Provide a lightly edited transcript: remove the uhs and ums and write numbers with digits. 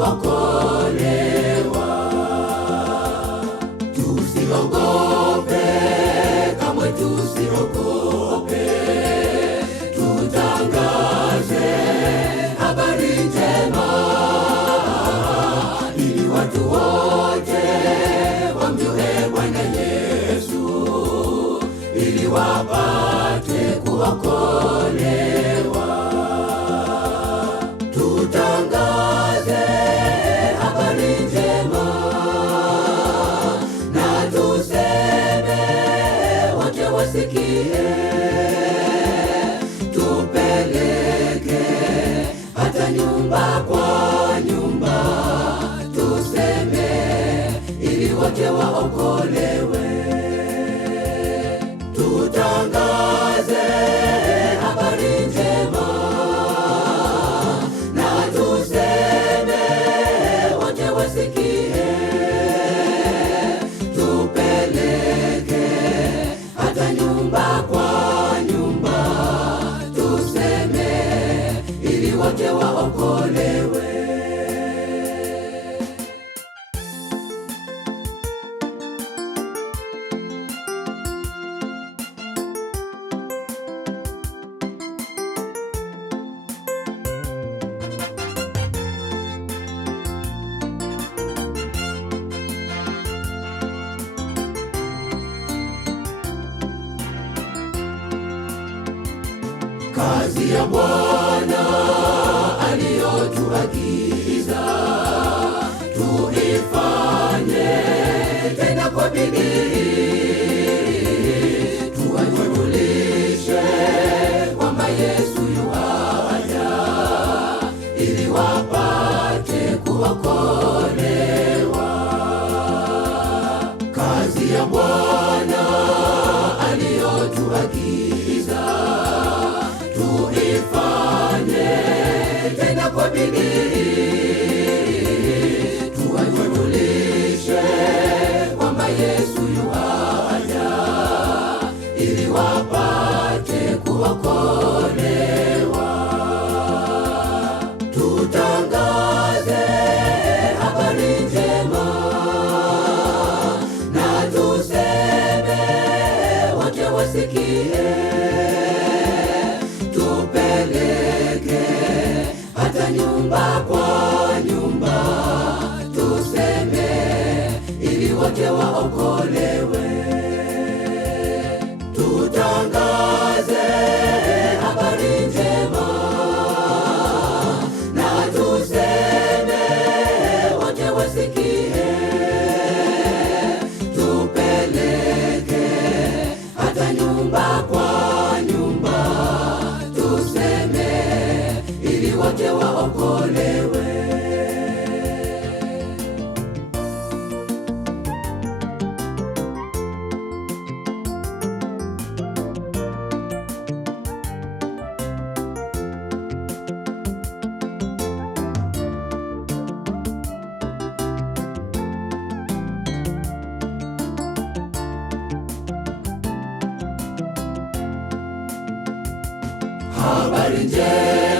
kuokolewa. Tusiogope, kamwe tusiogope, tutangaze habari njema, ili watu wote wamjue Bwana Yesu, ili wapate kuokolewa. Tutangaze habari njema na tuseme wote wasikie, tupeleke hata nyumba kwa nyumba, tuseme ili wote waokolewe. Tutangaze habari njema na tuseme wote wasikie, tupeleke hata nyumba kwa nyumba, tuseme ili wote waokolewe. Kazi ya Bwana aliyotuagiza tuifanye tena kwa bidii, tuwajulishe kwamba Yesu yuaja, ili wapate kuokolewa. Kazi ya Bwana aliyotuagiza tuifanye tena kwa bidii, tuwajulishe kwamba Yesu yuaja, ili wapate kuokolewa. Tutangaze habari njema na tuseme wote wasikie, tupeleke hata nyumba kwa nyumba, tuseme ili wote waokolewe. Tutangaze habari njema na tuseme wote wasikie, tupeleke hata nyumba kwa nyumba, tuseme ili wote waokolewe. Habari njema